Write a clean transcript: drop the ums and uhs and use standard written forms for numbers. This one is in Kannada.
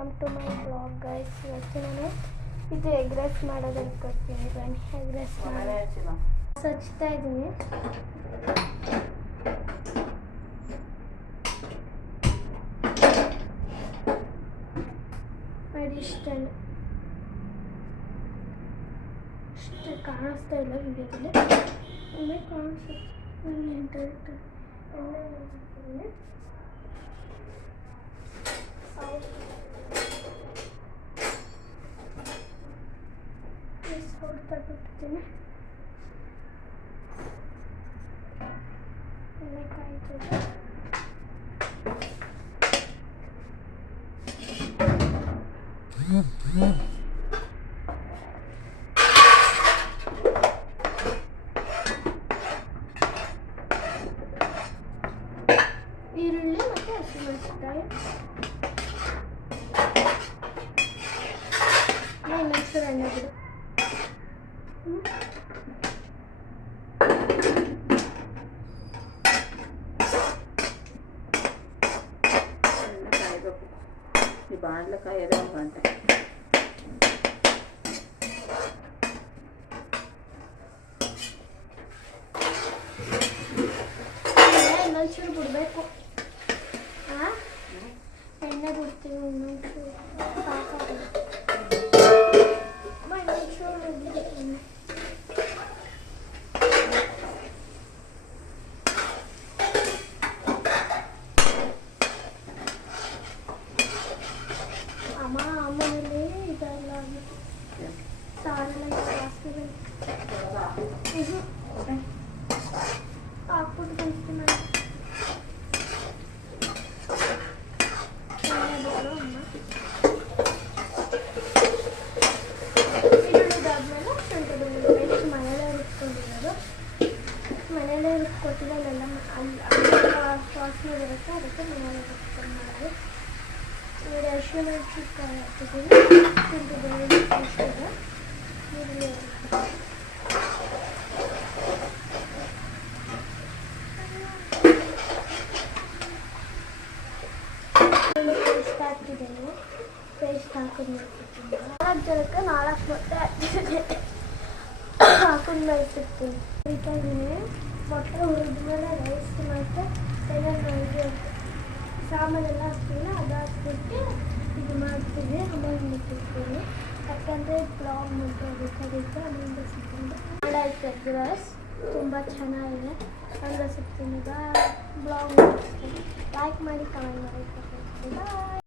Welcome to my blog guys. ಇವತ್ತು ನಾನು ಇದು ಎಗ್ ರೈಸ್ ಮಾಡೋದನ್ನು ಕೊಡ್ತೀನಿ. ಬನ್ನಿ ಎಗ್ ರೈಸ್ ಹಚ್ತಾ ಇದ್ದೀನಿ. ನೋಡಿ ಇಷ್ಟೇ ಕಾಣಿಸ್ತಾ ಇಲ್ಲ ವಿಡಿಯೋದಲ್ಲಿ. ಒಮ್ಮೆ ಕಾಣಿಸುತ್ತೆ. ತಗೊಳ್ತೀನಿ ಈರುಳ್ಳಿ ಮತ್ತು ಹಸಿಮೆಣಸಿನಕಾಯಿ ಮೆಣಸು ಎಣ್ಣೆ ಬಿಡು. ಈ ಬಾಣಲೆಕಾಯಿ ಅದೇ ಒಂದು ಗಂಟೆ ಇನ್ನೊಂಚೂರು ಬಿಡಬೇಕು. ಎಣ್ಣೆ ಬಿಡ್ತೀವಿ ಇನ್ನೊಂಚೂರು ಸಾಕಾಗುತ್ತೆ. ಇನ್ನೊಂಚೂರು ಬಿಡ್ತೀನಿ. ಅಮ್ಮನಲ್ಲಿ ಇದೆಲ್ಲ ಸಾರೆಲ್ಲ ಜಾಸ್ತಿ ಹಾಕ್ಬಿಟ್ಟು ಕಳಿಸ್ತೀನಿ. ಈರುಳ್ಳಿದಾದ್ಮೇಲೆ ಶುಂಠಿ ಬೆಳ್ಳುಳ್ಳಿ ಪೇಸ್ಟ್ ಮನೆಯಲ್ಲೇ ರುಬ್ಕೊಂಡಿರೋದು. ಮನೆಯಲ್ಲೇ ರುಬ್ಕೊಟ್ಟಿದ್ದಲ್ಲೆಲ್ಲ ವಾಸನೆ ಬರುತ್ತೆ, ಅದಕ್ಕೆ ಮನೆಯಲ್ಲೇ ರುಬ್ಕೊಂಡು ಮಾಡೋದು. ಈಗ ಹಸಿಮೆಣಸಿನಕಾಯಿ ಹಾಕಿದ್ದೀನಿ. ಶುಂಠಿ ಬೆಳ್ಳುಳ್ಳಿ ಪೇಸ್ಟ್ ಇದೆ. ಈರುಳ್ಳಿ ಪೇಸ್ಟ್ ಹಾಕಿದ್ದೀನಿ. ಪೇಸ್ಟ್ ಹಾಕಿದ್ಮೇಲೆ 4 ಜನಕ್ಕೆ 4 ಮೊಟ್ಟೆ ಹಾಕೊಂಡು ಮೇಯಿಸಿರ್ತೀನಿ. ಇಟ್ಟಿದ್ದೀನಿ. ಮೊಟ್ಟೆ ಹುರಿದ್ಮೇಲೆ ರೈಸ್ ಮತ್ತು ಏನೇನು ಸಾಮಾನೆಲ್ಲ ಹಾಕ್ತೀನಿ. ಅದು ಹಾಕ್ಬಿಟ್ಟು ಇದು ಮಾಡ್ತೀನಿ. ಆಮೇಲೆ ಮುಟ್ಟಿರ್ತೀನಿ. ಯಾಕಂದರೆ ಬ್ಲಾಗ್ ಮಾಡ್ಕೋಬೇಕಾಗುತ್ತೆ. ಆಮೇಲೆ ಸಿಗ್ತೀನಿ. ಮಾಡಾಯ್ತು ಎಗ್ ರೈಸ್ ತುಂಬ ಚೆನ್ನಾಗಿದೆ. ಆಮೇಲೆ ಸಿಗ್ತೀನಿ. ಬ್ಲಾಗ್ ಮಾಡ್ತೀನಿ. ಲೈಕ್ ಮಾಡಿ, ಕಮೆಂಟ್ ಮಾಡಿ. ಬಾಯ್.